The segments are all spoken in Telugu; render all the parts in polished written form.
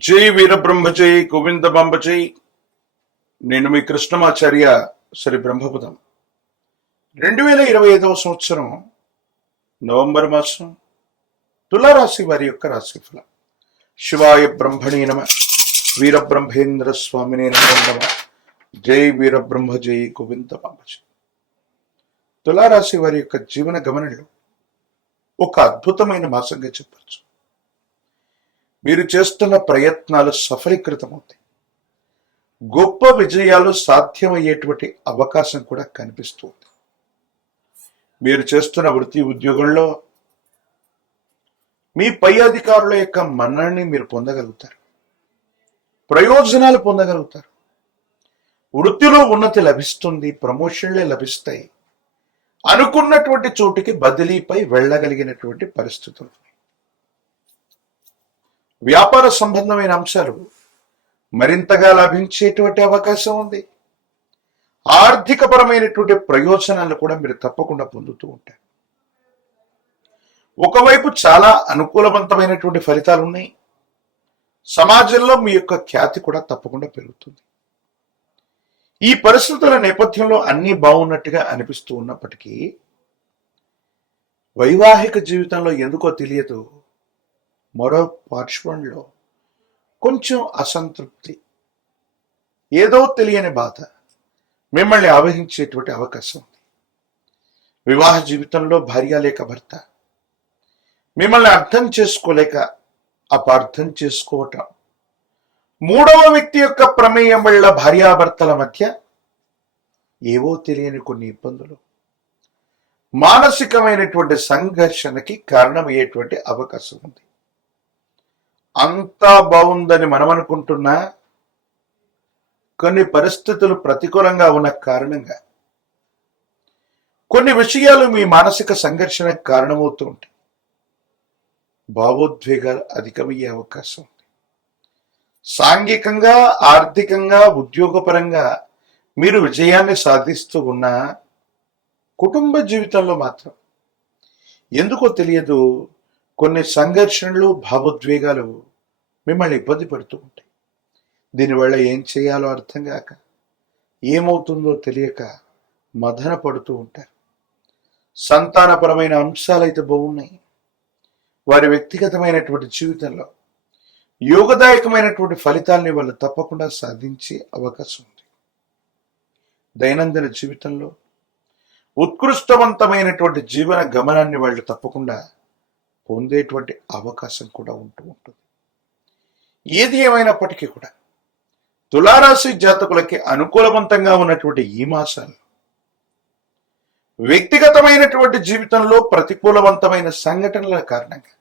జై వీరబ్రహ్మ జై గోవిందబాంబ జై. నేను మీ కృష్ణమాచార్య శ్రీ బ్రహ్మపదం. 2025 సంవత్సరం నవంబర్ మాసం తులారాశి వారి యొక్క రాశిఫలం. శివాయ బ్రహ్మణే నమ. వీరబ్రహ్మేంద్ర స్వామినే నమ. జై వీరబ్రహ్మ జై గోవిందబాంబ జై. తులారాశి వారి యొక్క జీవన గమనంలో ఒక అద్భుతమైన మాసంగా చెప్పచ్చు. మీరు చేస్తున్న ప్రయత్నాలు సఫలీకృతమవుతాయి. గొప్ప విజయాలు సాధ్యమయ్యేటువంటి అవకాశం కూడా కనిపిస్తుంది. మీరు చేస్తున్న వృత్తి ఉద్యోగంలో మీ పై అధికారుల యొక్క మన్ననని మీరు పొందగలుగుతారు. ప్రయోజనాలు పొందగలుగుతారు. వృత్తిలో ఉన్నతి లభిస్తుంది. ప్రమోషన్లే లభిస్తాయి. అనుకున్నటువంటి చోటికి బదిలీపై వెళ్ళగలిగినటువంటి పరిస్థితులు. వ్యాపార సంబంధమైన అంశాలు మరింతగా లభించేటువంటి అవకాశం ఉంది. ఆర్థికపరమైనటువంటి ప్రయోజనాలు కూడా మీరు తప్పకుండా పొందుతూ ఉంటారు. ఒకవైపు చాలా అనుకూలవంతమైనటువంటి ఫలితాలు ఉన్నాయి. సమాజంలో మీ యొక్క ఖ్యాతి కూడా తప్పకుండా పెరుగుతుంది. ఈ పరిస్థితుల నేపథ్యంలో అన్నీ బాగున్నట్టుగా అనిపిస్తూ ఉన్నప్పటికీ వైవాహిక జీవితంలో ఎందుకో తెలియదు మరో పార్శ్వంలో కొంచెం అసంతృప్తి, ఏదో తెలియని బాధ మిమ్మల్ని ఆవహించేటువంటి అవకాశం ఉంది. వివాహ జీవితంలో భార్య లేక భర్త మిమ్మల్ని అర్థం చేసుకోలేక అపార్థం చేసుకోవటం, మూడవ వ్యక్తి యొక్క ప్రమేయం వల్ల భార్యాభర్తల మధ్య ఏవో తెలియని కొన్ని ఇబ్బందులు, మానసికమైనటువంటి సంఘర్షణకి కారణమయ్యేటువంటి అవకాశం ఉంది. అంతా బాగుందని మనం అనుకుంటున్నా కొన్ని పరిస్థితులు ప్రతికూలంగా ఉన్న కారణంగా కొన్ని విషయాలు మీ మానసిక సంఘర్షణకు కారణమవుతూ ఉంటాయి. భావోద్వేగాలు అధికమయ్యే అవకాశం ఉంది. సాంఘికంగా, ఆర్థికంగా, ఉద్యోగపరంగా మీరు విజయాన్ని సాధిస్తూ ఉన్న కుటుంబ జీవితంలో మాత్రం ఎందుకో తెలియదు కొన్ని సంఘర్షణలు, భావోద్వేగాలు మిమ్మల్ని ఇబ్బంది పెడుతూ ఉంటాయి. దీనివల్ల ఏం చేయాలో అర్థం కాక, ఏమవుతుందో తెలియక మదన పడుతూ ఉంటారు. సంతానపరమైన అంశాలైతే బాగున్నాయి. వారి వ్యక్తిగతమైనటువంటి జీవితంలో యోగదాయకమైనటువంటి ఫలితాలని వాళ్ళు తప్పకుండా సాధించే అవకాశం ఉంది. దైనందిన జీవితంలో ఉత్కృష్టవంతమైనటువంటి జీవన గమనాన్ని వాళ్ళు తప్పకుండా పొందేటువంటి అవకాశం కూడా ఉంటూ ఉంటుంది. ఏది ఏమైనప్పటికీ కూడా తులారాశి జాతకులకి అనుకూలవంతంగా ఉన్నటువంటి ఈ మాసాలు వ్యక్తిగతమైనటువంటి జీవితంలో ప్రతికూలవంతమైన సంఘటనల కారణంగా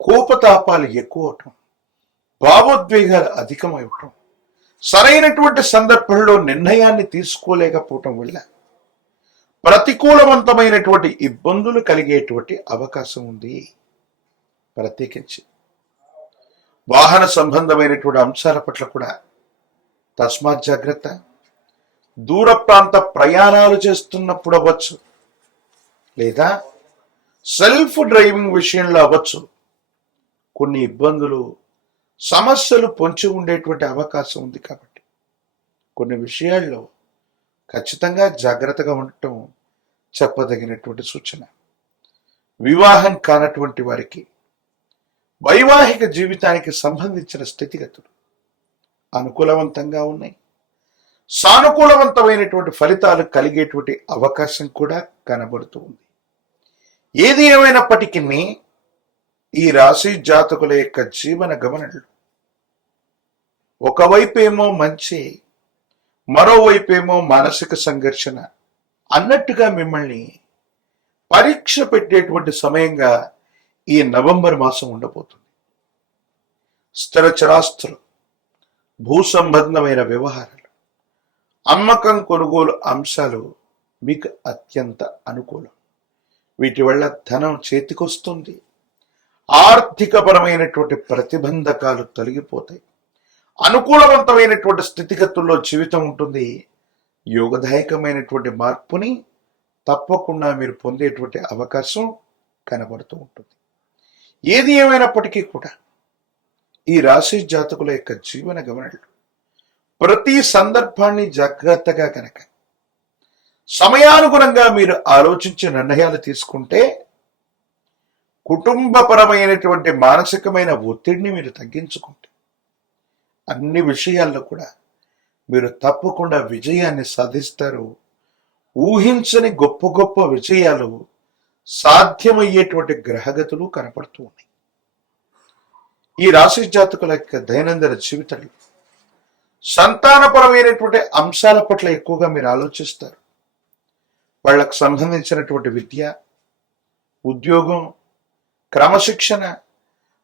కోపతాపాలు ఎక్కువ అవటం, భావోద్వేగాలు అధికమవటం, సరైనటువంటి సందర్భంలో నిర్ణయాన్ని తీసుకోలేకపోవటం వల్ల ప్రతికూలవంతమైనటువంటి ఇబ్బందులు కలిగేటువంటి అవకాశం ఉంది. ప్రత్యేకించి వాహన సంబంధమైనటువంటి అంశాల పట్ల కూడా తస్మాత్ జాగ్రత్త. దూర ప్రాంత ప్రయాణాలు చేస్తున్నప్పుడు అవ్వచ్చు, లేదా సెల్ఫ్ డ్రైవింగ్ విషయంలో అవ్వచ్చు, కొన్ని ఇబ్బందులు, సమస్యలు పొంచి ఉండేటువంటి అవకాశం ఉంది. కాబట్టి కొన్ని విషయాల్లో ఖచ్చితంగా జాగ్రత్తగా ఉండటం చెప్పదగినటువంటి సూచన. వివాహం కానటువంటి వారికి వైవాహిక జీవితానికి సంబంధించిన స్థితిగతులు అనుకూలవంతంగా ఉన్నాయి. సానుకూలవంతమైనటువంటి ఫలితాలు కలిగేటువంటి అవకాశం కూడా కనబడుతూ ఉంది. ఏది ఏమైనప్పటికీ ఈ రాశి జాతకుల యొక్క జీవన గమనంలో ఒకవైపేమో మంచి, మరోవైపేమో మానసిక సంఘర్షణ అన్నట్టుగా మిమ్మల్ని పరీక్ష పెట్టేటువంటి సమయంగా ఈ నవంబర్ మాసం ఉండబోతుంది. స్థిర చరాస్తులు, భూ సంబంధమైన వ్యవహారాలు, అమ్మకం కొనుగోలు అంశాలు మీకు అత్యంత అనుకూలం. వీటి వల్ల ధనం చేతికొస్తుంది. ఆర్థికపరమైనటువంటి ప్రతిబంధకాలు తొలగిపోతాయి. అనుకూలవంతమైనటువంటి స్థితిగతుల్లో జీవితం ఉంటుంది. యోగదాయకమైనటువంటి మార్పుని తప్పకుండా మీరు పొందేటువంటి అవకాశం కనబడుతూ ఉంటుంది. ఏది ఏమైనప్పటికీ కూడా ఈ రాశి జాతకుల యొక్క జీవన గమనాలు ప్రతి సందర్భాన్ని జాగ్రత్తగా కనుక సమయానుగుణంగా మీరు ఆలోచించి నిర్ణయాలు తీసుకుంటే కుటుంబపరమైనటువంటి మానసికమైన ఒత్తిడిని మీరు తగ్గించుకుంటే అన్ని విషయాల్లో కూడా మీరు తప్పకుండా విజయాన్ని సాధిస్తారు. ఊహించని గొప్ప గొప్ప విజయాలు సాధ్యమయ్యేటువంటి గ్రహగతులు కనపడుతూ ఉన్నాయి. ఈ రాశి జాతకుల యొక్క దైనందిన జీవితంలో సంతానపరమైనటువంటి అంశాల పట్ల ఎక్కువగా మీరు ఆలోచిస్తారు. వాళ్ళకు సంబంధించినటువంటి విద్య, ఉద్యోగం, క్రమశిక్షణ,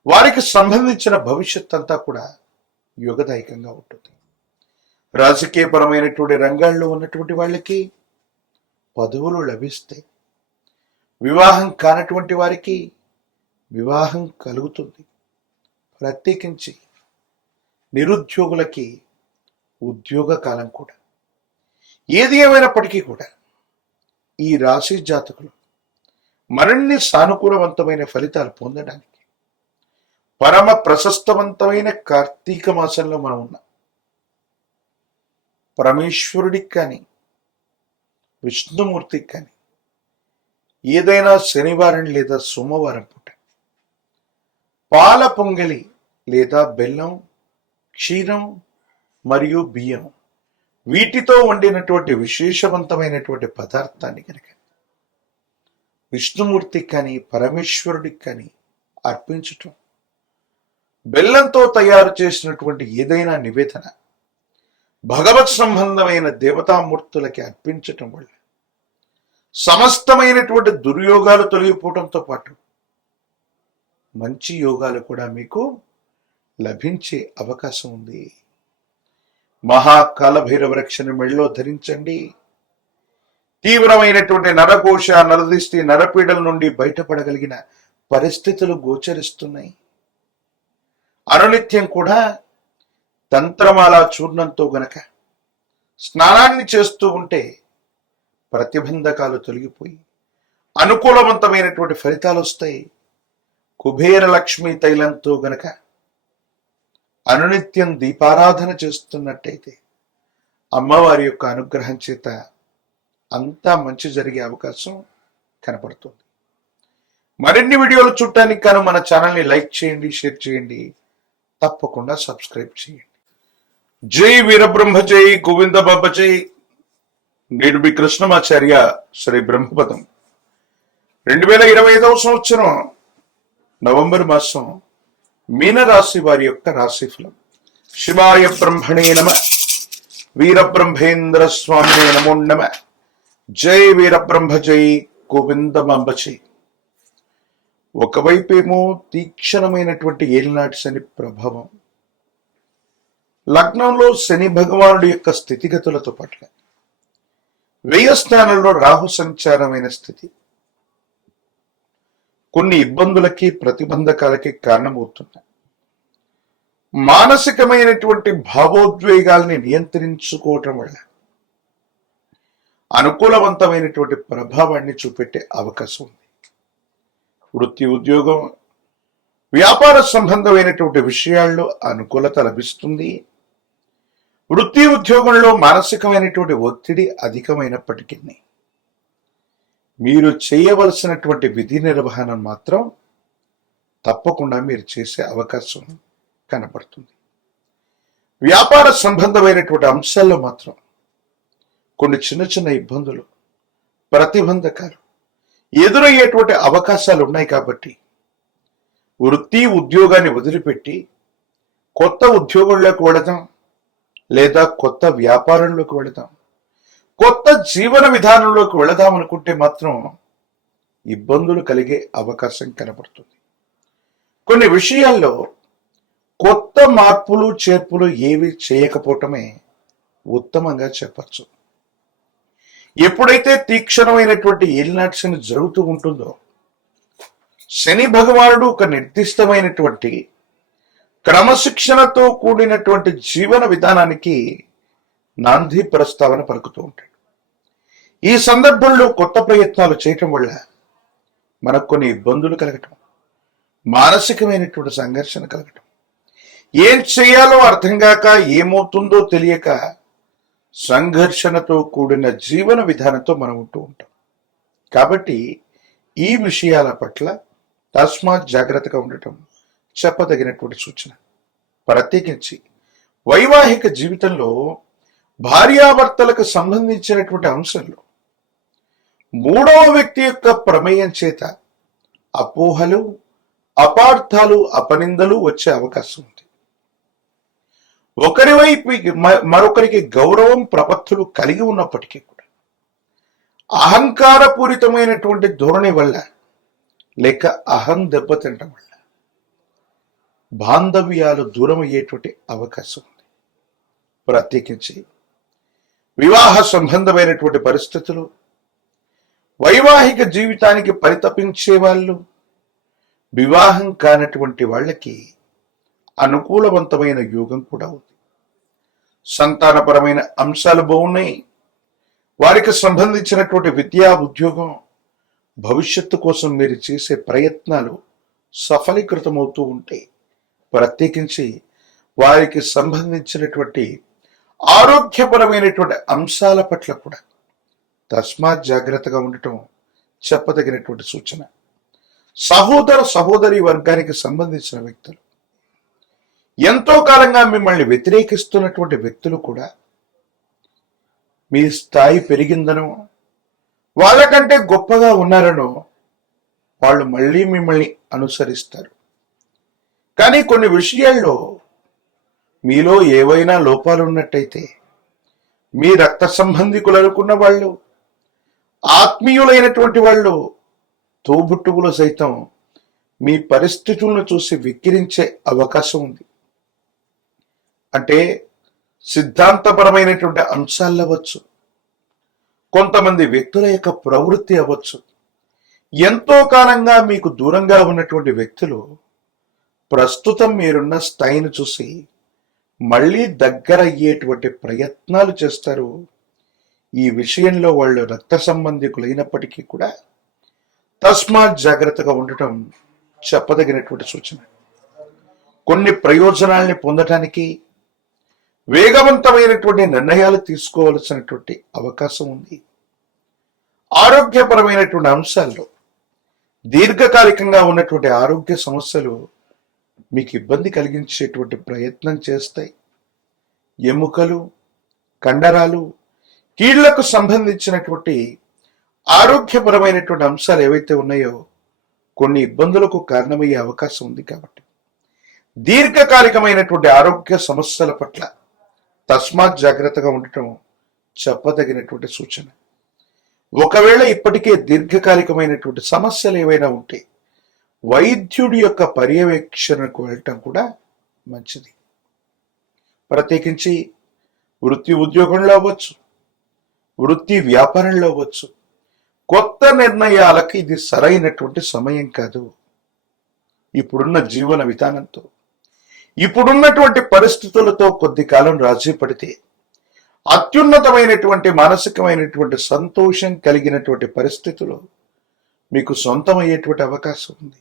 వారికి సంబంధించిన భవిష్యత్ అంతా కూడా యోగదాయకంగా ఉంటుంది. రాజకీయపరమైనటువంటి రంగాల్లో ఉన్నటువంటి వాళ్ళకి పదవులు లభిస్తాయి. వివాహం కానటువంటి వారికి వివాహం కలుగుతుంది. ప్రత్యేకించి నిరుద్యోగులకి ఉద్యోగ కాలం కూడా. ఏది ఏమైనప్పటికీ కూడా ఈ రాశి జాతకులు మరిన్ని సానుకూలవంతమైన ఫలితాలు పొందడానికి పరమ ప్రశస్తవంతమైన కార్తీక మాసంలో మనం ఉన్నాం. పరమేశ్వరుడికి కానీ విష్ణుమూర్తికి కానీ ఏదైనా శనివారం లేదా సోమవారం పూట పాల పొంగలి లేదా బెల్లం, క్షీరం మరియు బియ్యం వీటితో వండినటువంటి విశేషవంతమైనటువంటి పదార్థాన్ని కనుక విష్ణుమూర్తికి కానీ పరమేశ్వరుడికి కానీ అర్పించటం, బెల్లంతో తయారు చేసినటువంటి ఏదైనా నివేదన భగవత్ సంబంధమైన దేవతామూర్తులకి అర్పించటం వల్ల సమస్తమైనటువంటి దుర్యోగాలు తొలగిపోవడంతో పాటు మంచి యోగాలు కూడా మీకు లభించే అవకాశం ఉంది. మహాకాలభైరవ రక్షణ మెళ్ళలో ధరించండి. తీవ్రమైనటువంటి నరకోశ, నరదిష్టి, నరపీడల నుండి బయటపడగలిగిన పరిస్థితులు గోచరిస్తున్నాయి. అనునిత్యం కూడా తంత్రమాల చూర్ణంతో గనక స్నానాన్ని చేస్తూ ఉంటే ప్రతిబంధకాలు తొలగిపోయి అనుకూలవంతమైనటువంటి ఫలితాలు వస్తాయి. కుబేర లక్ష్మీ తైలంతో గనక అనునిత్యం దీపారాధన చేస్తున్నట్టయితే అమ్మవారి యొక్క అనుగ్రహం చేత అంతా మంచి జరిగే అవకాశం కనపడుతుంది. మరిన్ని వీడియోలు చూడటానికి గాను మన ఛానల్ని లైక్ చేయండి, షేర్ చేయండి, తప్పకుండా సబ్స్క్రైబ్ చేయండి. జై వీరబ్రహ్మ జై, గోవింద బాబా జై. నేను మీ కృష్ణమాచార్య, శ్రీ బ్రహ్మపదం. 2025వ సంవత్సరం నవంబర్ మాసం మీనరాశి వారి యొక్క రాశిఫలం. శివాయ బ్రహ్మణే నమ, వీరబ్రహ్మేంద్ర స్వామినే నమో నమ. జై వీరబ్రహ్మ జై, గోవిందమాంబ జై. ఒకవైపేమో తీక్షణమైనటువంటి ఏలినాటి శని ప్రభావం, లగ్నంలో శని భగవానుడి యొక్క స్థితిగతులతో పాటు వ్యయ స్థానంలో రాహు సంచారమైన స్థితి కొన్ని ఇబ్బందులకి, ప్రతిబంధకాలకి కారణమవుతున్నాయి. మానసికమైనటువంటి భావోద్వేగాల్ని నియంత్రించుకోవటం వల్ల అనుకూలవంతమైనటువంటి ప్రభావాన్ని చూపెట్టే అవకాశం ఉంది. వృత్తి, ఉద్యోగం, వ్యాపార సంబంధమైనటువంటి విషయాల్లో అనుకూలత లభిస్తుంది. వృత్తి, ఉద్యోగంలో మానసికమైనటువంటి ఒత్తిడి అధికమైనప్పటికీ మీరు చేయవలసినటువంటి విధి నిర్వహణ మాత్రం తప్పకుండా మీరు చేసే అవకాశం కనపడుతుంది. వ్యాపార సంబంధమైనటువంటి అంశాల్లో మాత్రం కొన్ని చిన్న చిన్న ఇబ్బందులు, ప్రతిబంధకాలు ఎదురయ్యేటువంటి అవకాశాలు ఉన్నాయి. కాబట్టి వృత్తి, ఉద్యోగాన్ని వదిలిపెట్టి కొత్త ఉద్యోగంలోకి వెళదాం, లేదా కొత్త వ్యాపారంలోకి వెళదాం, కొత్త జీవన విధానంలోకి వెళదాం అనుకుంటే మాత్రం ఇబ్బందులు కలిగే అవకాశం కనబడుతుంది. కొన్ని విషయాల్లో కొత్త మార్పులు, చేర్పులు ఏవి చేయకపోవటమే ఉత్తమంగా చెప్పచ్చు. ఎప్పుడైతే తీక్షణమైనటువంటి ఏలినాటి శని జరుగుతూ ఉంటుందో, శని భగవానుడు ఒక నిర్దిష్టమైనటువంటి క్రమశిక్షణతో కూడినటువంటి జీవన విధానానికి నాంది ప్రస్తావన పలుకుతూ ఉంటాడు. ఈ సందర్భంలో కొత్త ప్రయత్నాలు చేయటం వల్ల మనకు కొన్ని ఇబ్బందులు కలగటం, మానసికమైనటువంటి సంఘర్షణ కలగటం, ఏం చేయాలో అర్థం కాక ఏమవుతుందో తెలియక సంఘర్షణతో కూడిన జీవన విధానంతో మనం ఉంటూ ఉంటాం. కాబట్టి ఈ విషయాల పట్ల తస్మాత్ జాగ్రత్తగా ఉండటం చెప్పదగినటువంటి సూచన. ప్రత్యేకించి వైవాహిక జీవితంలో భార్యాభర్తలకు సంబంధించినటువంటి అంశంలో మూడవ వ్యక్తి యొక్క ప్రమేయం చేత అపోహలు, అపార్థాలు, అపనిందలు వచ్చే అవకాశం ఉంది. ఒకరి వైపు మరొకరికి గౌరవం, ప్రపత్తులు కలిగి ఉన్నప్పటికీ కూడా అహంకారపూరితమైనటువంటి ధోరణి వల్ల లేక అహం దెబ్బతింటం వల్ల బాంధవ్యాలు దూరం అయ్యేటువంటి అవకాశం ఉంది. ప్రత్యేకించి వివాహ సంబంధమైనటువంటి పరిస్థితులు, వైవాహిక జీవితానికి పరితపించే వాళ్ళు, వివాహం కానటువంటి వాళ్ళకి అనుకూలవంతమైన యోగం కూడా ఉంది. సంతానపరమైన అంశాలు బాగున్నాయి. వారికి సంబంధించినటువంటి విద్యా, ఉద్యోగం, భవిష్యత్తు కోసం మీరు చేసే ప్రయత్నాలు సఫలీకృతమవుతూ ఉంటాయి. ప్రత్యేకించి వారికి సంబంధించినటువంటి ఆరోగ్యపరమైనటువంటి అంశాల పట్ల కూడా తస్మాత్ జాగ్రత్తగా ఉండటం చెప్పదగినటువంటి సూచన. సహోదర సహోదరి వర్గానికి సంబంధించిన వ్యక్తులు, ఎంతో కాలంగా మిమ్మల్ని వ్యతిరేకిస్తున్నటువంటి వ్యక్తులు కూడా మీ స్థాయి పెరిగిందనో, వాళ్ళకంటే గొప్పగా ఉన్నారనో వాళ్ళు మళ్ళీ మిమ్మల్ని అనుసరిస్తారు. కానీ కొన్ని విషయాల్లో మీలో ఏవైనా లోపాలు ఉన్నట్టయితే మీ రక్త సంబంధికులు అనుకున్న వాళ్ళు, ఆత్మీయులైనటువంటి వాళ్ళు, తోబుట్టువులు సైతం మీ పరిస్థితులను చూసి వెక్కిరించే అవకాశం ఉంది. అంటే సిద్ధాంతపరమైనటువంటి అంశాలు అవ్వచ్చు, కొంతమంది వ్యక్తుల యొక్క ప్రవృత్తి అవ్వచ్చు. ఎంతో కాలంగా మీకు దూరంగా ఉన్నటువంటి వ్యక్తులు ప్రస్తుతం మీరున్న స్థాయిని చూసి మళ్ళీ దగ్గర అయ్యేటువంటి ప్రయత్నాలు చేస్తారు. ఈ విషయంలో వాళ్ళు రక్త సంబంధికులైనప్పటికీ కూడా తస్మాత్ జాగ్రత్తగా ఉండటం చెప్పదగినటువంటి సూచన. కొన్ని ప్రయోజనాల్ని పొందటానికి వేగవంతమైనటువంటి నిర్ణయాలు తీసుకోవాల్సినటువంటి అవకాశం ఉంది. ఆరోగ్యపరమైనటువంటి అంశాల్లో దీర్ఘకాలికంగా ఉన్నటువంటి ఆరోగ్య సమస్యలు మీకు ఇబ్బంది కలిగించేటువంటి ప్రయత్నం చేస్తాయి. ఎముకలు, కండరాలు, కీళ్లకు సంబంధించినటువంటి ఆరోగ్యపరమైనటువంటి అంశాలు ఏవైతే ఉన్నాయో కొన్ని ఇబ్బందులకు కారణమయ్యే అవకాశం ఉంది. కాబట్టి దీర్ఘకాలికమైనటువంటి ఆరోగ్య సమస్యల పట్ల తస్మాత్ జాగ్రత్తగా ఉండటం చెప్పదగినటువంటి సూచన. ఒకవేళ ఇప్పటికే దీర్ఘకాలికమైనటువంటి సమస్యలు ఏవైనా ఉంటే వైద్యుడి యొక్క పర్యవేక్షణకు వెళ్ళటం కూడా మంచిది. ప్రత్యేకించి వృత్తి ఉద్యోగంలో అవ్వచ్చు, వృత్తి వ్యాపారంలో అవ్వచ్చు, కొత్త నిర్ణయాలకు ఇది సరైనటువంటి సమయం కాదు. ఇప్పుడున్న జీవన విధానంతో, ఇప్పుడున్నటువంటి పరిస్థితులతో కొద్ది కాలం రాజీ పడితే అత్యున్నతమైనటువంటి మానసికమైనటువంటి సంతోషం కలిగినటువంటి పరిస్థితులు మీకు సొంతమయ్యేటువంటి అవకాశం ఉంది.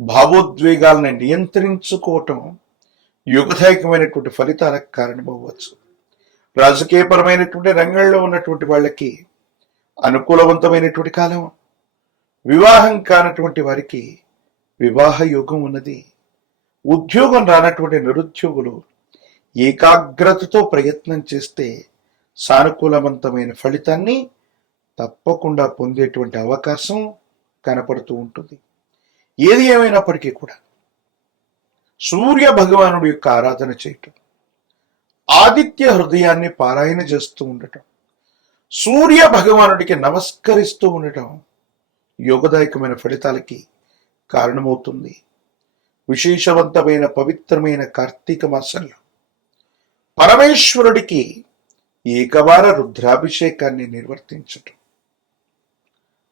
భావోద్వేగాలను నియంత్రించుకోవటం యుగదాయకమైనటువంటి ఫలితాలకు కారణమవ్వచ్చు. రాజకీయపరమైనటువంటి రంగంలో ఉన్నటువంటి వాళ్ళకి అనుకూలవంతమైనటువంటి కాలం, వివాహం కానటువంటి వారికి వివాహ యోగం ఉన్నది. ఉద్యోగం రానటువంటి నిరుద్యోగులు ఏకాగ్రతతో ప్రయత్నం చేస్తే సానుకూలవంతమైన ఫలితాన్ని తప్పకుండా పొందేటువంటి అవకాశం కనపడుతూ ఉంటుంది. ఏది ఏమైనప్పటికీ కూడా సూర్య భగవానుడి యొక్క ఆరాధన చేయటం, ఆదిత్య హృదయాన్ని పారాయణ చేస్తూ ఉండటం, సూర్య భగవానుడికి నమస్కరిస్తూ ఉండటం యోగదాయకమైన ఫలితాలకి కారణమవుతుంది. విశేషవంతమైన పవిత్రమైన కార్తీక మాసంలో పరమేశ్వరుడికి ఏకవార రుద్రాభిషేకాన్ని నిర్వర్తించటం,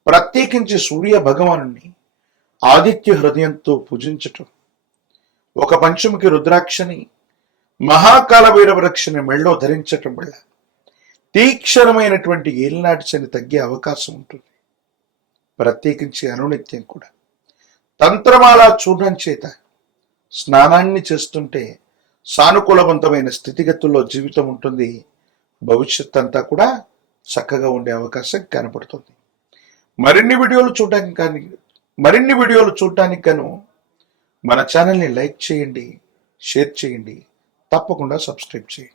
ప్రత్యేకించి సూర్య భగవానుని ఆదిత్య హృదయంతో పూజించటం, ఒక పంచముకి రుద్రాక్షని, మహాకాల భైరవ రక్షని మెళ్ళో ధరించటం వల్ల తీక్షణమైనటువంటి ఏలినాటి శని తగ్గే అవకాశం ఉంటుంది. ప్రత్యేకించి అనునిత్యం కూడా తంత్రమాల చూర్ణం చేత స్నానాన్ని చేస్తుంటే సానుకూలవంతమైన స్థితిగతుల్లో జీవితం ఉంటుంది. భవిష్యత్ అంతా కూడా చక్కగా ఉండే అవకాశం కనపడుతుంది. మరిన్ని వీడియోలు చూడటానికి గాను మన ఛానల్ని లైక్ చేయండి, షేర్ చేయండి, తప్పకుండా సబ్స్క్రైబ్ చేయండి.